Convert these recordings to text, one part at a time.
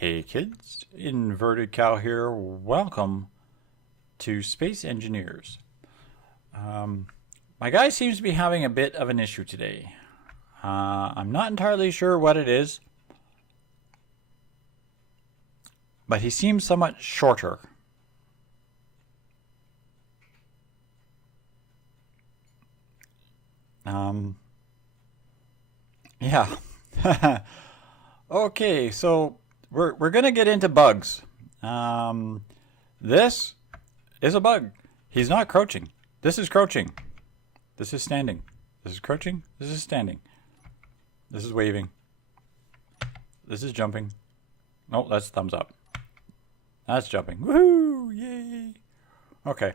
Hey kids, Inverted Cow here. Welcome to Space Engineers. My guy seems to be having a bit of an issue today. I'm not entirely sure what it is, but he seems somewhat shorter. Yeah. Okay, so we're gonna get into bugs. This is a bug. He's not crouching. This is crouching. This is standing. This is crouching. This is standing. This is waving. This is jumping. No, that's thumbs up. That's jumping. Woohoo! Yay! Okay.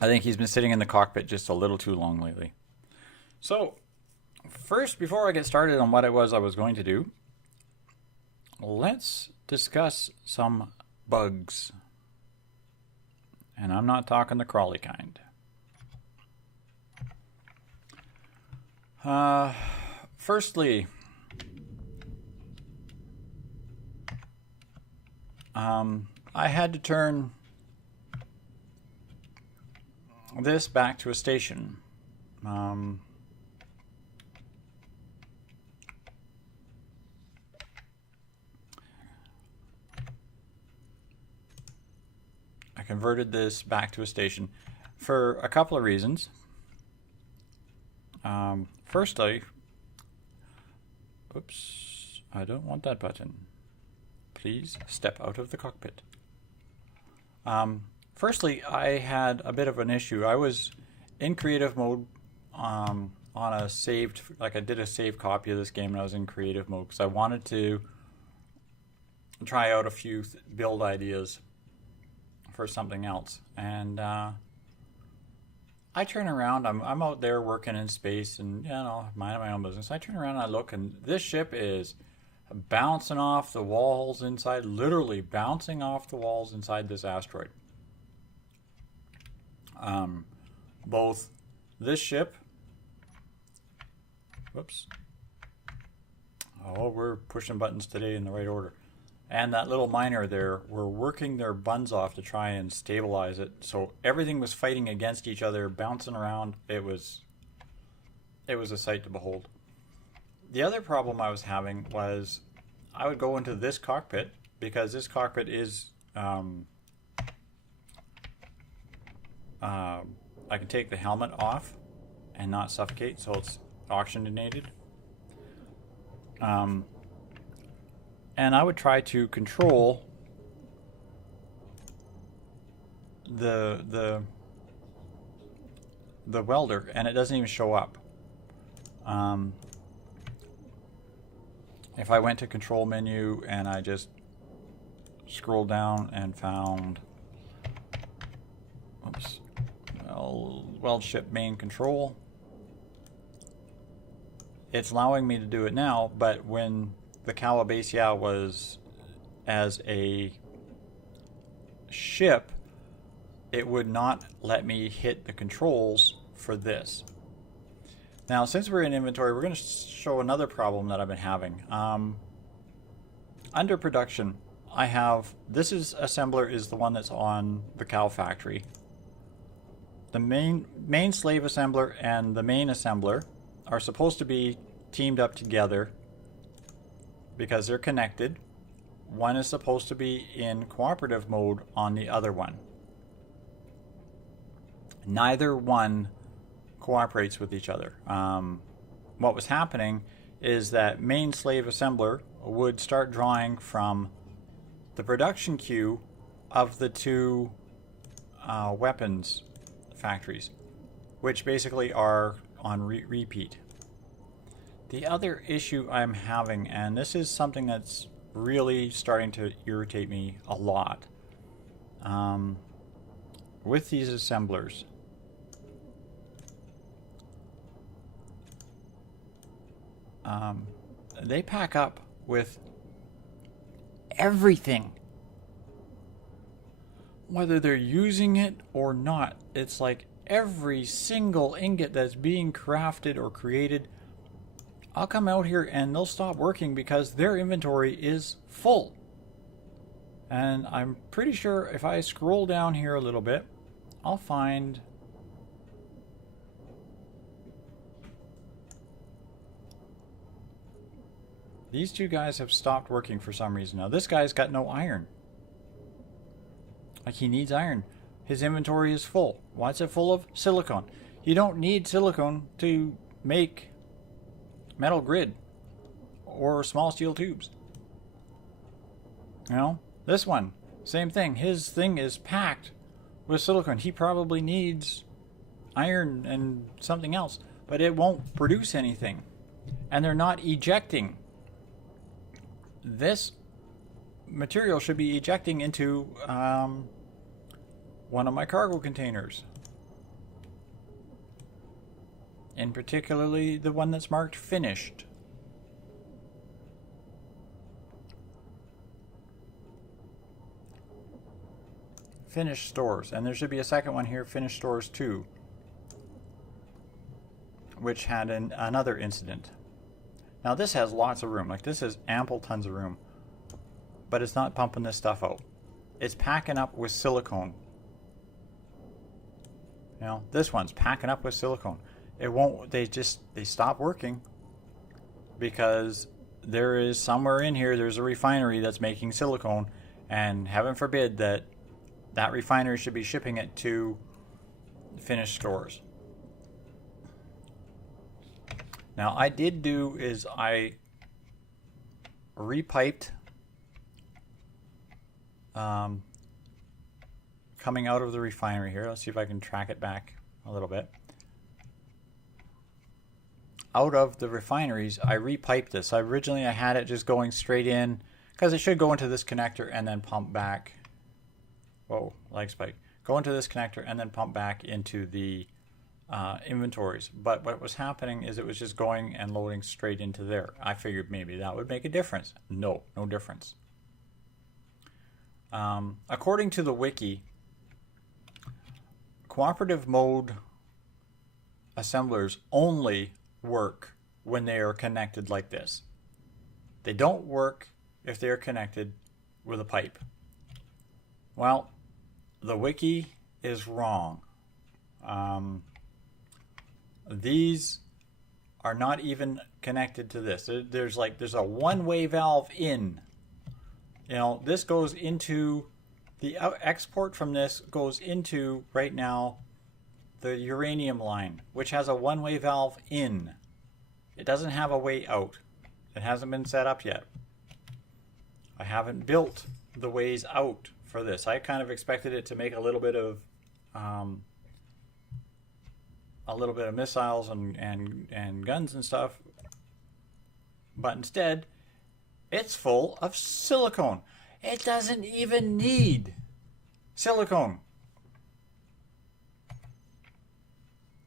I think he's been sitting in the cockpit just a little too long lately. So, first, before I get started on what it was I was going to do, let's discuss some bugs. And I'm not talking the crawly kind. Firstly, I had to turn this back to a station. I converted this back to a station for a couple of reasons. Firstly, oops, I don't want that button. Please step out of the cockpit. Firstly, I had a bit of an issue. I was in creative mode on a saved, like I did a save copy of this game and I was in creative mode because I wanted to try out a few build ideas for something else. And I turn around, I'm out there working in space and, you know, minding my own business. I turn around and I look and this ship is bouncing off the walls inside, literally bouncing off the walls inside this asteroid. Both this ship, whoops, oh, we're pushing buttons today in the right order, and that little miner there were working their buns off to try and stabilize it. So everything was fighting against each other, bouncing around. It was a sight to behold. The other problem I was having was I would go into this cockpit because this cockpit is I can take the helmet off and not suffocate, so it's oxygenated. And I would try to control the welder, and it doesn't even show up. If I went to control menu and I just scrolled down and found, oops, weld ship main control, it's allowing me to do it now, but when the Calabacia was as a ship, it would not let me hit the controls for this. Now, since we're in inventory, we're going to show another problem that I've been having. Under production, I have, this is assembler is the one that's on the cow factory. The main slave assembler and the main assembler are supposed to be teamed up together because they're connected. One is supposed to be in cooperative mode on the other one. Neither one cooperates with each other. What was happening is that main slave assembler would start drawing from the production queue of the two weapons factories, which basically are on repeat. The other issue I'm having, and this is something that's really starting to irritate me a lot, with these assemblers, they pack up with everything. Whether they're using it or not, it's like every single ingot that's being crafted or created I'll come out here and they'll stop working because their inventory is full. And I'm pretty sure if I scroll down here a little bit, I'll find these two guys have stopped working for some reason. Now this guy's got no iron. Like, he needs iron. His inventory is full. What's it full of? Silicone. You don't need silicone to make metal grid or small steel tubes. You know, this one, same thing. His thing is packed with silicone. He probably needs iron and something else, but it won't produce anything. And they're not ejecting. This material should be ejecting into one of my cargo containers. And particularly the one that's marked finished. Finished stores. And there should be a second one here, finished stores 2, which had another incident. Now this has lots of room. Like, this has ample tons of room. But it's not pumping this stuff out. It's packing up with silicone. You know, this one's packing up with silicone. It won't, they stop working because there is somewhere in here, there's a refinery that's making silicone, and heaven forbid that refinery should be shipping it to finished stores. Now, I did do is I repiped coming out of the refinery here. Let's see if I can track it back a little bit. Out of the refineries, I repiped this. Originally, I had it just going straight in because it should go into this connector and then pump back. Whoa, leg spike. Go into this connector and then pump back into the inventories. But what was happening is it was just going and loading straight into there. I figured maybe that would make a difference. No difference. According to the wiki, cooperative mode assemblers only work when they are connected like this. They don't work if they are connected with a pipe. Well, the wiki is wrong. These are not even connected to this. There's a one-way valve in. You know, this goes into the export from this goes into right now the uranium line, which has a one-way valve in. It doesn't have a way out. It hasn't been set up yet. I haven't built the ways out for this. I kind of expected it to make a little bit of missiles and guns and stuff, but instead it's full of silicone. It doesn't even need silicone.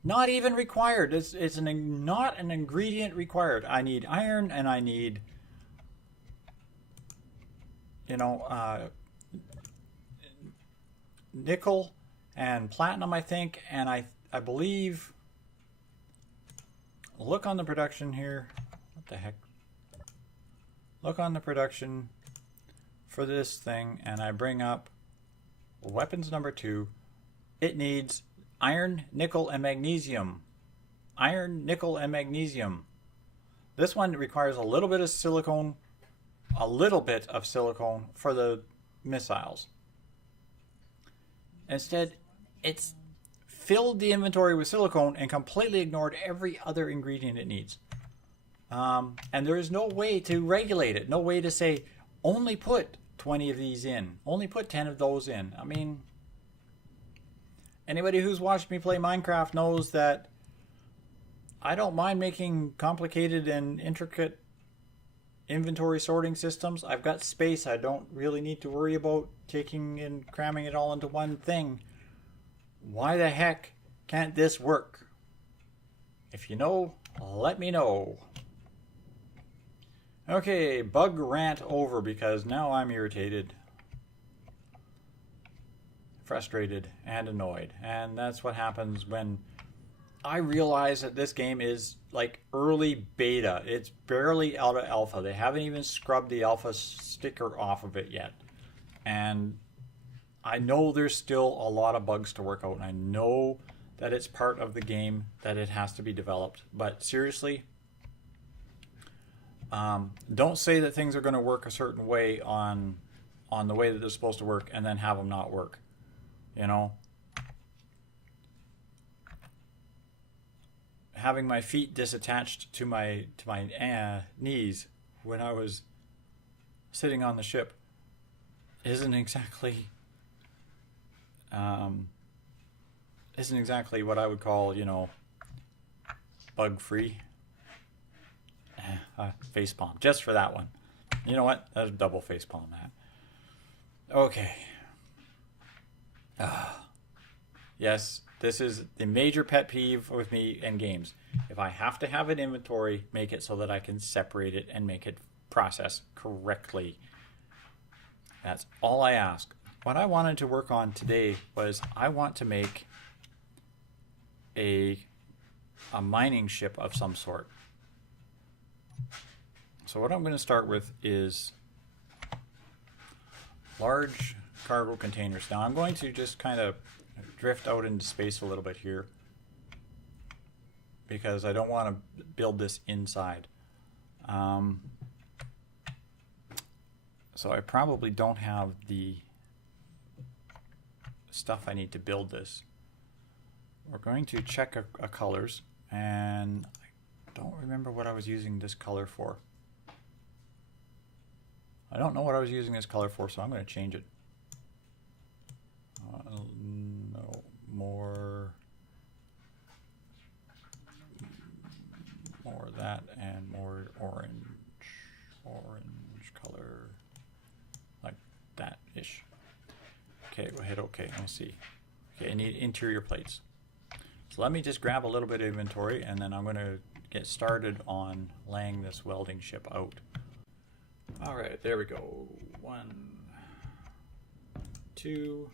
Not even required. It's not an ingredient required. I need iron and I need, nickel and platinum, I think, and I believe. Look on the production here. What the heck? Look on the production for this thing, and I bring up weapons number 2. It needs iron, nickel, and magnesium. Iron, nickel, and magnesium. This one requires a little bit of silicone for the missiles. Instead, it's filled the inventory with silicone and completely ignored every other ingredient it needs. And there is no way to regulate it. No way to say, only put 20 of these in. Only put 10 of those in. I mean, anybody who's watched me play Minecraft knows that I don't mind making complicated and intricate inventory sorting systems. I've got space. I don't really need to worry about taking and cramming it all into one thing. Why the heck can't this work? If you know, let me know. Okay, bug rant over, because now I'm irritated, frustrated, and annoyed. And that's what happens when I realize that this game is like early beta. It's barely out of alpha. They haven't even scrubbed the alpha sticker off of it yet. And I know there's still a lot of bugs to work out, and I know that it's part of the game that it has to be developed. But seriously, don't say that things are going to work a certain way on the way that they're supposed to work, and then have them not work. You know, having my feet disattached to my knees when I was sitting on the ship isn't exactly what I would call, you know, bug free. Facepalm just for that one. You know what? That's a double facepalm, that. Okay. Yes, this is the major pet peeve with me in games. If I have to have an inventory, make it so that I can separate it and make it process correctly. That's all I ask. What I wanted to work on today was I want to make a mining ship of some sort. So what I'm going to start with is large cargo containers. Now I'm going to just kind of drift out into space a little bit here because I don't want to build this inside. So I probably don't have the stuff I need to build this. We're going to check a colors, and I don't remember what I was using this color for. I don't know what I was using this color for, so I'm going to change it. No, more of that, and more orange color, like that-ish. Okay, we'll hit OK. Let me see. Okay, I need interior plates. So let me just grab a little bit of inventory, and then I'm going to get started on laying this welding ship out. All right, there we go. 1, 2,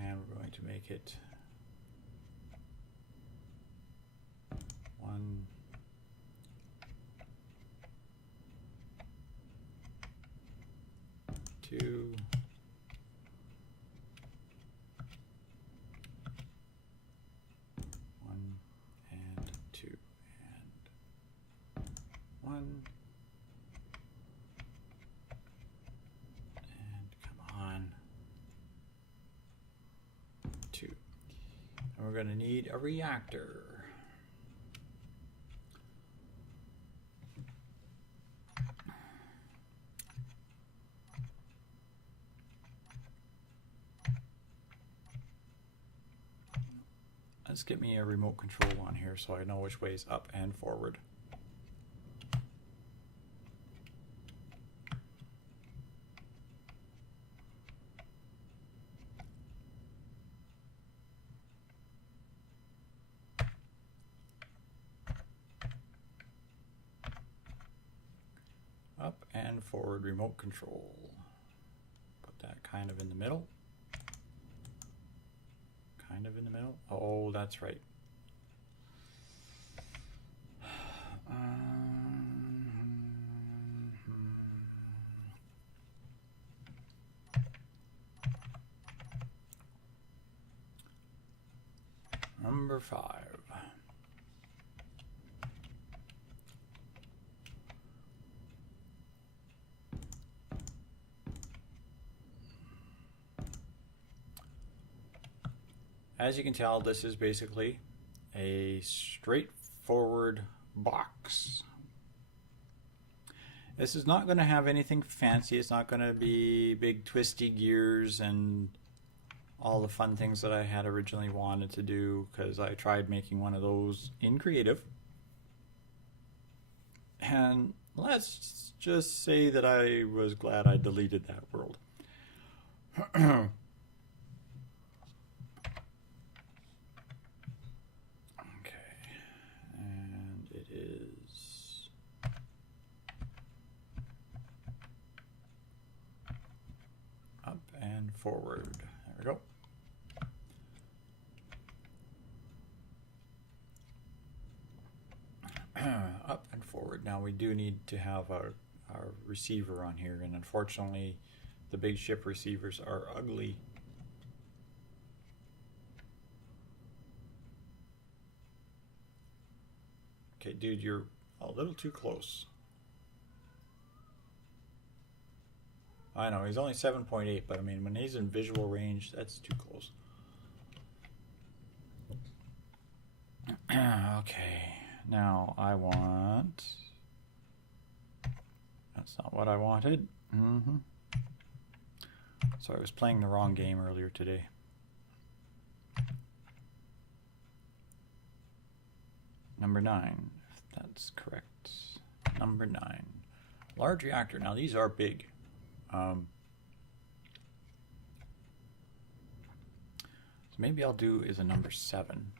and we're going to make it 1, 2, 1 and 2 and 1, and come on, 2. And we're going to need a reactor. Let's get me a remote control on here so I know which way is up and forward. Up and forward remote control. Put that kind of in the middle. Kind of in the middle. Oh, that's right. Number 5. As you can tell, this is basically a straightforward box. This is not going to have anything fancy. It's not going to be big twisty gears and all the fun things that I had originally wanted to do, because I tried making one of those in creative. And let's just say that I was glad I deleted that world. Forward. There we go. we do need to have our receiver on here, and unfortunately the big ship receivers are ugly. Okay, dude, you're a little too close. I know, he's only 7.8, but I mean, when he's in visual range, that's too close. Okay, now I want... That's not what I wanted. So I was playing the wrong game earlier today. Number 9, if that's correct. Number 9. Large reactor. Now these are big. So maybe I'll do is a number 7.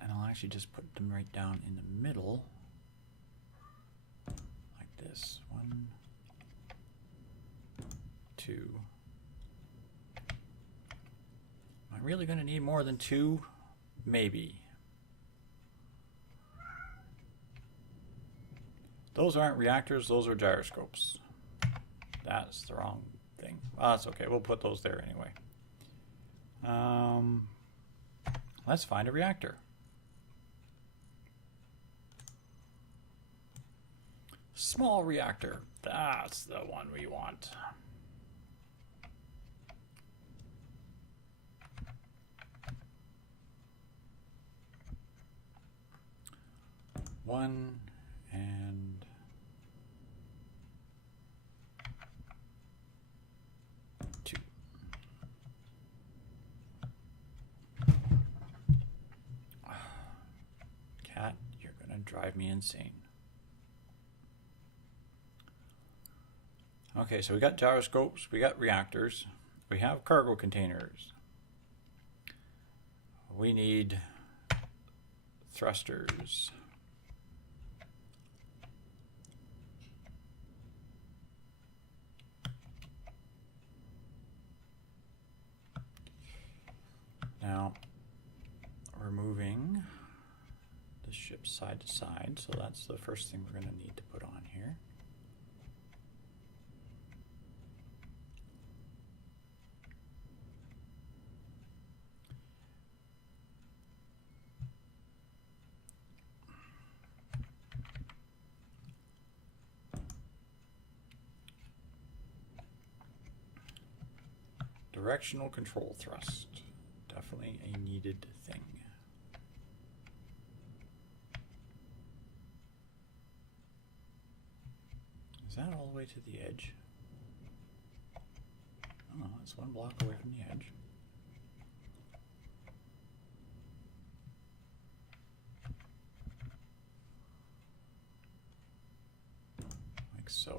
And I'll actually just put them right down in the middle, like this. 1, 2. Am I really going to need more than 2? Maybe. Those aren't reactors, those are gyroscopes. That's the wrong thing. Oh, that's okay, we'll put those there anyway. Let's find a reactor. Small reactor, that's the one we want. One and 2. Cat, you're gonna drive me insane. Okay, so we got gyroscopes, we got reactors, we have cargo containers. We need thrusters. Now, we're moving the ship side to side, so that's the first thing we're going to need to put on here. Directional control thrust. Definitely a needed thing. Is that all the way to the edge? Oh, it's 1 block away from the edge. Like so.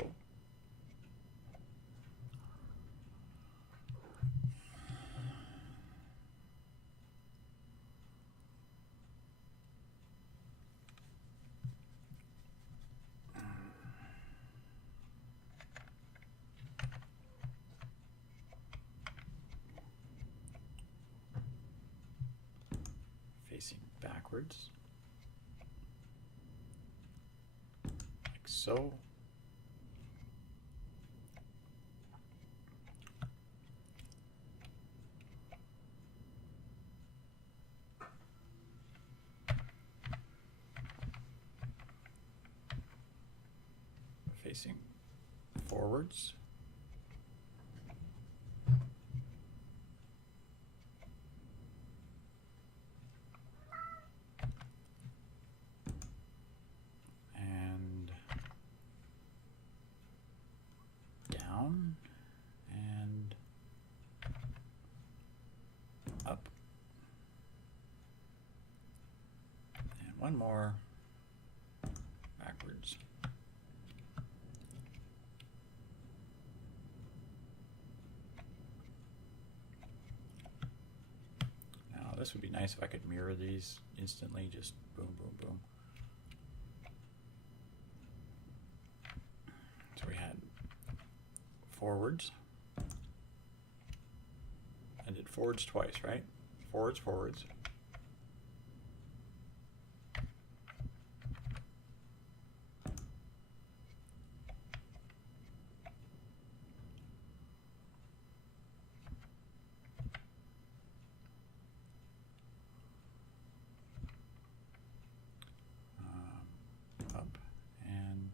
Facing backwards, like so. Facing forwards. And up, and 1 more backwards. Now this would be nice if I could mirror these instantly, just boom, boom, boom. So we had forwards, did forwards twice, right? Forwards, forwards. Up and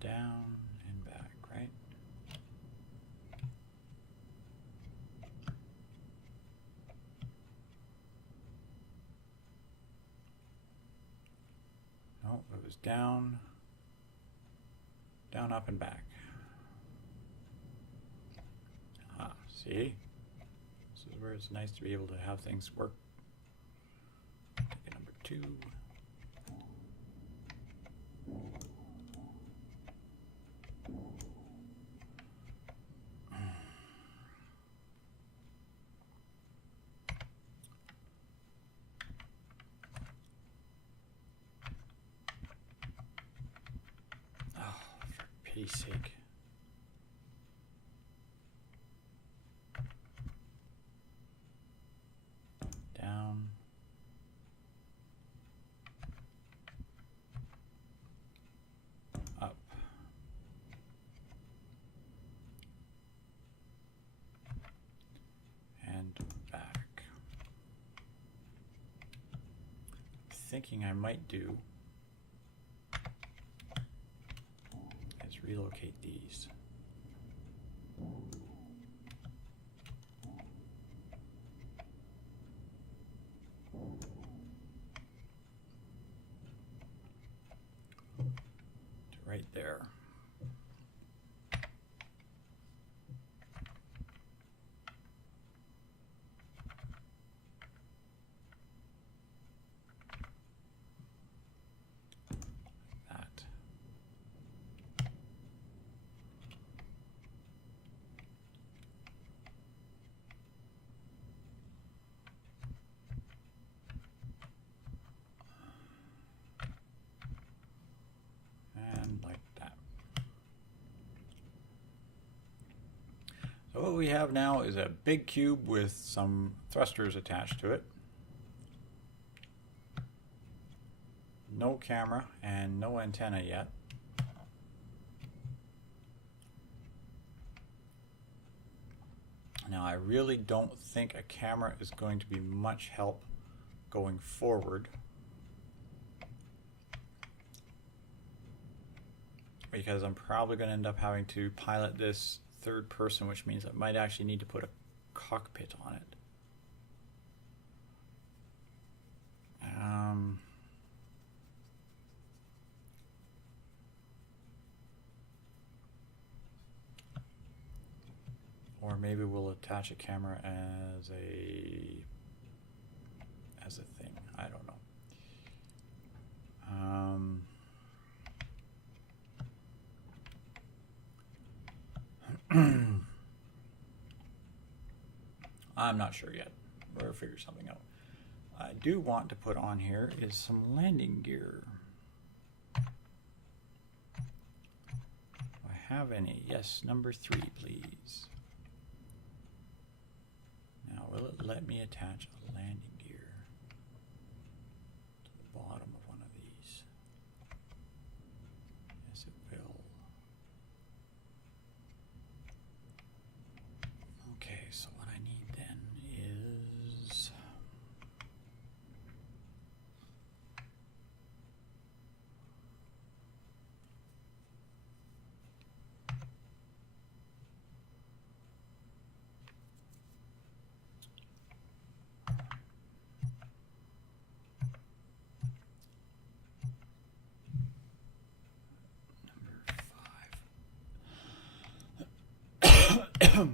down and back, right? No, it was down, down, up, and back. Ah, see? This is where it's nice to be able to have things work. Take a number 2. Oh, for pity's sake. Down. Up. And back. Thinking I might do is relocate these. To right there. That. And like that. So what we have now is a big cube with some thrusters attached to it. No camera and no antenna yet. Now I really don't think a camera is going to be much help going forward, because I'm probably going to end up having to pilot this third person, which means I might actually need to put a cockpit on it. Or maybe we'll attach a camera as a thing. I don't know. I'm not sure yet. We'll figure something out. I do want to put on here is some landing gear. Do I have any? Yes, number 3, please. Now, will it let me attach a landing gear to the bottom of one of these? Yes, it will. Okay, so what I need then is number 5.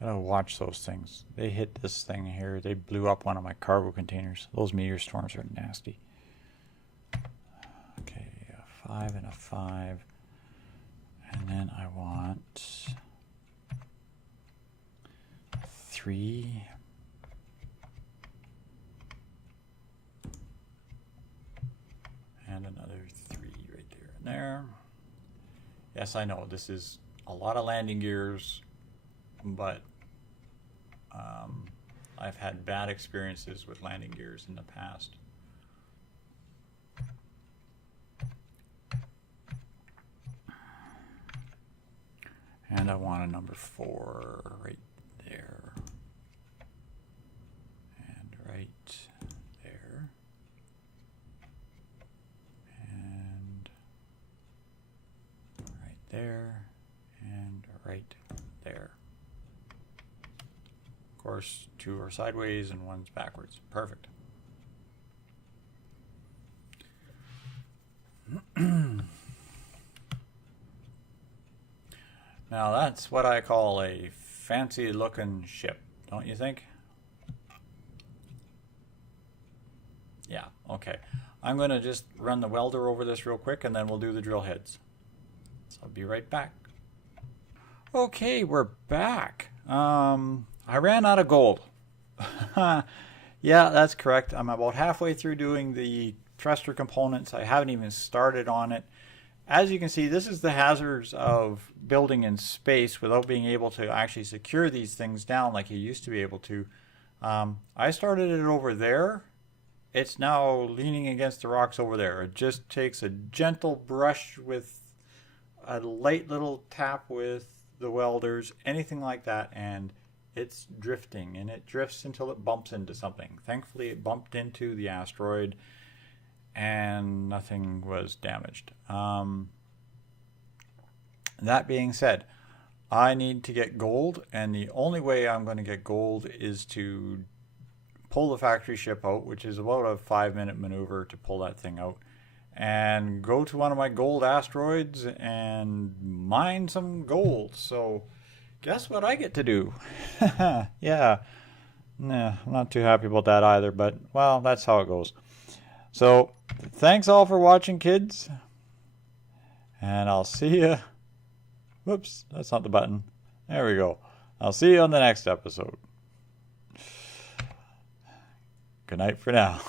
Gotta watch those things. They hit this thing here. They blew up one of my cargo containers. Those meteor storms are nasty. Okay, a 5 and a 5. And then I want 3. And another 3 right there and there. Yes, I know this is a lot of landing gears, but I've had bad experiences with landing gears in the past. And I want a number 4 right there. And right there. And right there. And right there. Of course, 2 are sideways and 1's backwards. Perfect. Now that's what I call a fancy looking ship, don't you think? Yeah, okay. I'm going to just run the welder over this real quick and then we'll do the drill heads. So I'll be right back. Okay, we're back. I ran out of gold. Yeah, that's correct. I'm about halfway through doing the thruster components. I haven't even started on it. As you can see, this is the hazards of building in space without being able to actually secure these things down like you used to be able to. I started it over there. It's now leaning against the rocks over there. It just takes a gentle brush with a light little tap with the welders, anything like that, and it's drifting, and it drifts until it bumps into something. Thankfully, it bumped into the asteroid and nothing was damaged. That being said, I need to get gold, and the only way I'm going to get gold is to pull the factory ship out, which is about a 5-minute maneuver to pull that thing out, and go to one of my gold asteroids and mine some gold. So guess what I get to do? Yeah, nah, I'm not too happy about that either, but well, that's how it goes. So thanks all for watching, kids, and I'll see you. Whoops, that's not the button. There we go. I'll see you on the next episode. Good night for now.